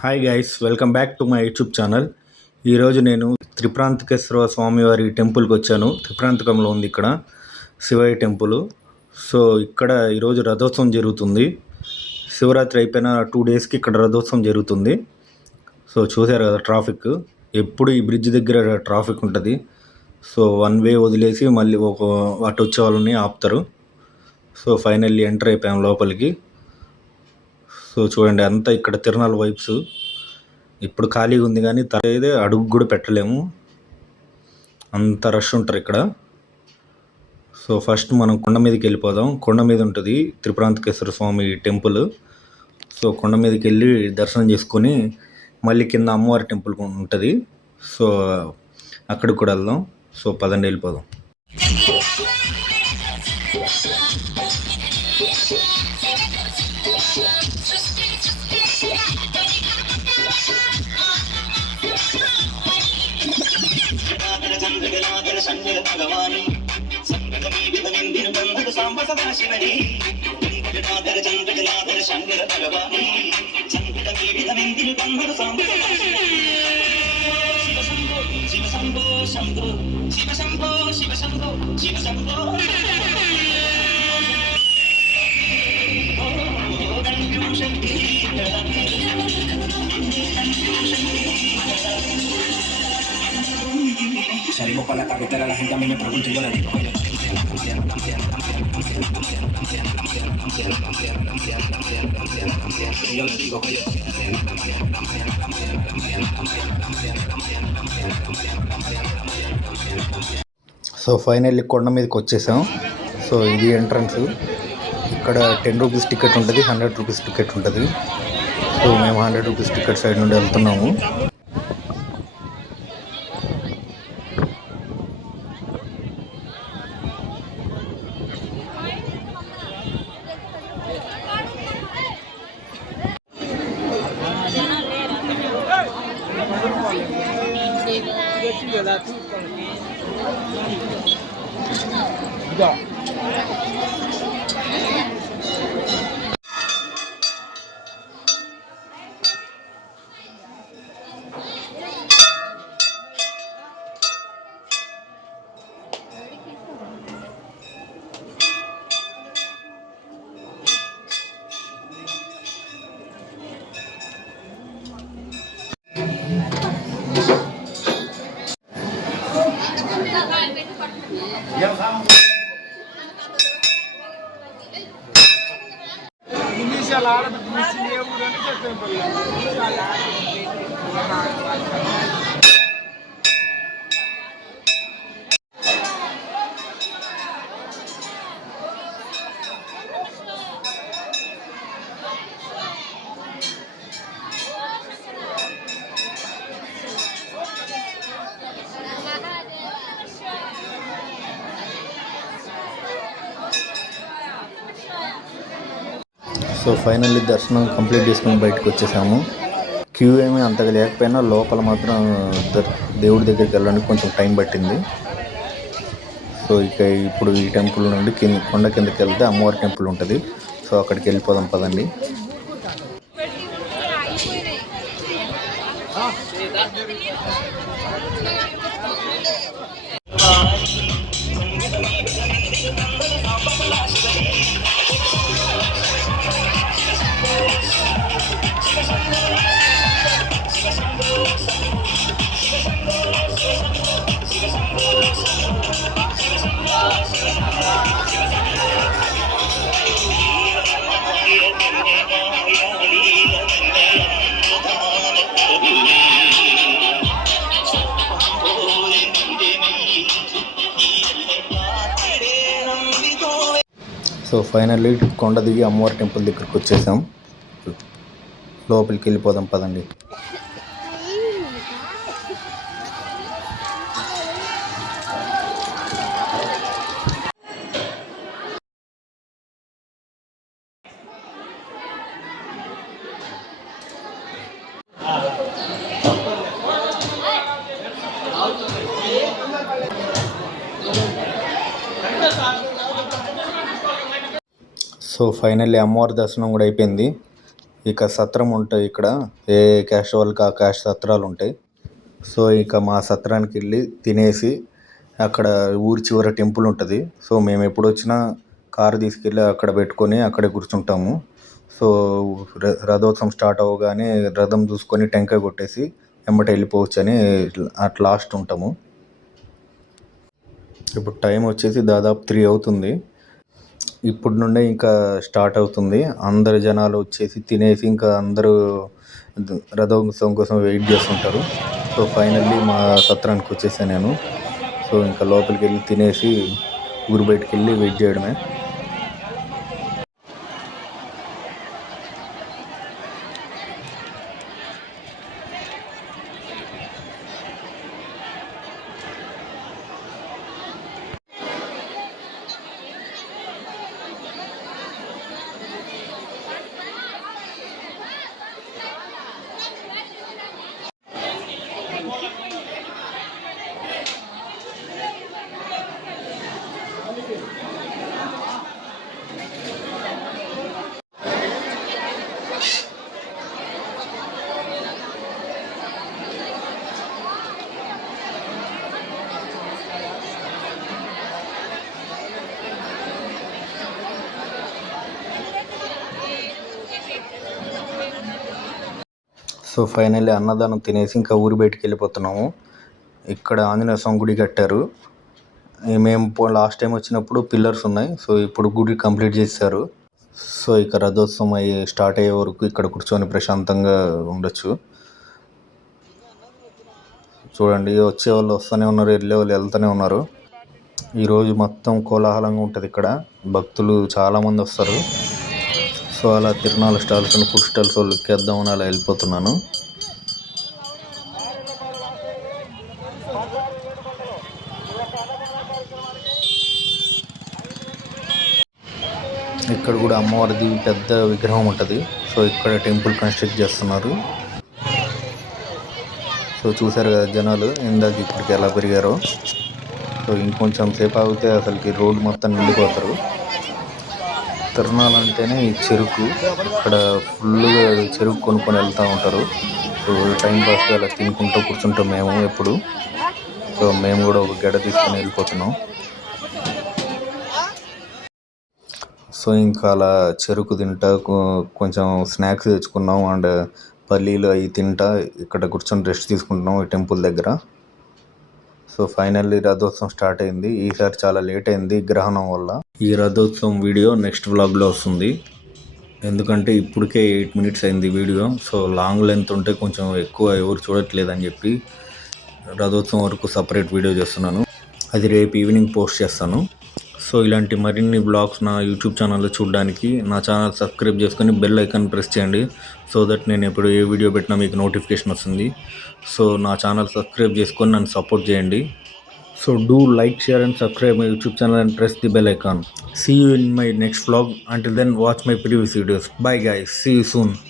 Hi guys, welcome back to my YouTube channel. ఈరోజు నేను త్రిప్రాంతకేశ్వర స్వామివారి టెంపుల్కి వచ్చాను. త్రిప్రాంతకంలో ఉంది ఇక్కడ శివయ్య టెంపుల్. సో ఇక్కడ ఈరోజు రథోత్సవం జరుగుతుంది. శివరాత్రి అయిపోయిన 2 డేస్కి ఇక్కడ రథోత్సవం జరుగుతుంది. సో చూశారు కదా ట్రాఫిక్, ఎప్పుడు ఈ బ్రిడ్జ్ దగ్గర ట్రాఫిక్ ఉంటుంది. సో 1 వే వదిలేసి మళ్ళీ అటు వచ్చే వాళ్ళని ఆపుతారు. సో ఫైనల్లీ ఎంటర్ అయిపోయాం లోపలికి. సో చూడండి, అంతా ఇక్కడ తిరునాళ్ళ వైబ్స్. ఇప్పుడు ఖాళీగా ఉంది కానీ అయితే అడుగు కూడా పెట్టలేము, అంత రష్ ఉంటారు ఇక్కడ. సో ఫస్ట్ మనం కొండ మీదకి వెళ్ళిపోదాం. కొండ మీద ఉంటుంది త్రిప్రాంతకేశ్వర స్వామి టెంపుల్. సో కొండ మీదకి వెళ్ళి దర్శనం చేసుకొని మళ్ళీ కింద అమ్మవారి టెంపుల్ ఉంటుంది. సో అక్కడికి కూడా వెళ్దాం. సో పదండి, వెళ్ళిపోదాం. భగవాని సంగతమీవిధమిందిను బంధుడు సాంబ సదాశివని వెంకటనాథర చంద్రకలాధర శంకర భగవాని సంగతమీవిధమిందిను బంధుడు Samba Shiva Shambho Shiva Shambho Shambho Shiva Shambho Shiva Shambho Shiva Shambho Salimos para la carretera, la gente a mí me pregunta y yo le digo que yo so finally కొండ మీదకి వచ్చేసాం. సో ఇది ఎంట్రన్స్. ఇక్కడ 10 రూపీస్ టికెట్ ఉంటుంది, 100 రూపీస్ టికెట్ ఉంటుంది. సో మేము 100 రూపీస్ టికెట్ సైడ్ నుండి వెళ్తున్నాము. సో ఫైనల్లీ దర్శనం కంప్లీట్ చేసుకుని బయటకు వచ్చేసాము. క్యూ ఏమీ అంతగా లేకపోయినా లోపల మాత్రం దేవుడి దగ్గరికి వెళ్ళడానికి కొంచెం టైం పట్టింది. సో ఇక ఇప్పుడు ఈ టెంపుల్ నుండి కొండ కిందకి వెళ్తే అమ్మవారి టెంపుల్ ఉంటుంది. సో అక్కడికి వెళ్ళిపోదాం పదండి. సో ఫైనల్లీ కొండ దిగి అమ్మవారి టెంపుల్ దగ్గరికి వచ్చేసాం. లోపలికి వెళ్ళిపోదాం పదండి. సో ఫైనల్లీ అమ్మవారి దర్శనం కూడా అయిపోయింది. ఇక సత్రం ఉంటాయి ఇక్కడ, ఏ క్యాస్ట్ వాళ్ళకి ఆ క్యాస్ట్ సత్రాలు ఉంటాయి. సో ఇక మా సత్రానికి వెళ్ళి తినేసి అక్కడ ఊరి చివర టెంపుల్ ఉంటుంది. సో మేము ఎప్పుడు వచ్చినా కారు తీసుకెళ్ళి అక్కడ పెట్టుకొని అక్కడే కూర్చుంటాము. సో రథోత్సవం స్టార్ట్ అవ్వగానే రథం చూసుకొని టెంకాయ కొట్టేసి వెంబట వెళ్ళిపోవచ్చు అని అట్ లాస్ట్ ఉంటాము. ఇప్పుడు టైం వచ్చేసి దాదాపు 3 అవుతుంది. ఇప్పుడు నుండే ఇంకా స్టార్ట్ అవుతుంది. అందరు జనాలు వచ్చేసి తినేసి ఇంకా అందరూ రథోత్సవం కోసం వెయిట్ చేస్తుంటారు. సో ఫైనల్లీ మా సత్రానికి వచ్చేసాను నేను. సో ఇంకా లోపలికి వెళ్ళి తినేసి ఊరు బయటికి వెళ్ళి వెయిట్ చేయడమే. సో ఫైనల్లీ అన్నదానం తినేసి ఇంకా ఊరి బయటికి వెళ్ళిపోతున్నాము. ఇక్కడ ఆంజనేయ స్వామి గుడి కట్టారు. మేము లాస్ట్ టైం వచ్చినప్పుడు పిల్లర్స్ ఉన్నాయి. సో ఇప్పుడు గుడి కంప్లీట్ చేశారు. సో ఇక రథోత్సవం స్టార్ట్ అయ్యే వరకు ఇక్కడ కూర్చొని ప్రశాంతంగా ఉండొచ్చు. చూడండి, వచ్చే వాళ్ళు వస్తూనే ఉన్నారు, వెళ్ళే వాళ్ళు వెళ్తూనే ఉన్నారు. ఈరోజు మొత్తం కోలాహలంగా ఉంటుంది ఇక్కడ. భక్తులు చాలామంది వస్తారు. సో అలా తిరునాళ్ళ స్టాల్స్, ఫుడ్ స్టాల్స్ వాళ్ళు ఎక్కేద్దామని అలా వెళ్ళిపోతున్నాను. ఇక్కడ కూడా అమ్మవారిది పెద్ద విగ్రహం ఉంటుంది. సో ఇక్కడ టెంపుల్ కన్స్ట్రక్ట్ చేస్తున్నారు. సో చూసారు కదా జనాలు ఇందాక ఇప్పటికి ఎలా పెరిగారో. సో ఇంకొంచెం సేపు ఆగితే అసలుకి రోడ్డు మొత్తం నిండిపోతారు. తిరునాళ్ళు అంటేనే ఈ చెరుకు. ఇక్కడ ఫుల్గా చెరుకు కొనుక్కొని వెళ్తూ ఉంటారు. సో టైం పాస్గా అలా తినుకుంటూ కూర్చుంటాం మేము ఎప్పుడు. సో మేము కూడా ఒక గడ్డ తీసుకొని వెళ్ళిపోతున్నాం. సో ఇంకా అలా చెరుకు తింటా కొంచెం స్నాక్స్ తెచ్చుకున్నాం అండ్ పల్లీలు అవి తింటా ఇక్కడ కూర్చొని రెస్ట్ తీసుకుంటున్నాం ఈ టెంపుల్ దగ్గర. సో ఫైనల్లీ రథోత్సవం స్టార్ట్ అయింది. ఈసారి చాలా లేట్ అయింది గ్రహణం వల్ల. ఈ రథోత్సవం వీడియో నెక్స్ట్ వ్లాగ్లో వస్తుంది. ఎందుకంటే ఇప్పటికే 8 minutes అయింది వీడియో. సో లాంగ్ లెంత్ ఉంటే కొంచెం ఎక్కువ ఎవరు చూడట్లేదని చెప్పి రథోత్సవం వరకు సపరేట్ వీడియో చేస్తున్నాను. అది రేపు ఈవినింగ్ పోస్ట్ చేస్తాను. సో ఇలాంటి మరిన్ని బ్లాగ్స్ నా యూట్యూబ్ ఛానల్లో చూడడానికి నా ఛానల్ సబ్స్క్రైబ్ చేసుకొని బెల్ ఐకాన్ ప్రెస్ చేయండి. సో దట్ నేను ఎప్పుడు ఏ వీడియో పెట్టినా మీకు నోటిఫికేషన్ వస్తుంది. సో నా ఛానల్ సబ్స్క్రైబ్ చేసుకొని నన్ను సపోర్ట్ చేయండి. So do like, share and subscribe my YouTube channel and press the bell icon. See you in my next vlog. Until then, watch my previous videos. Bye guys. See you soon.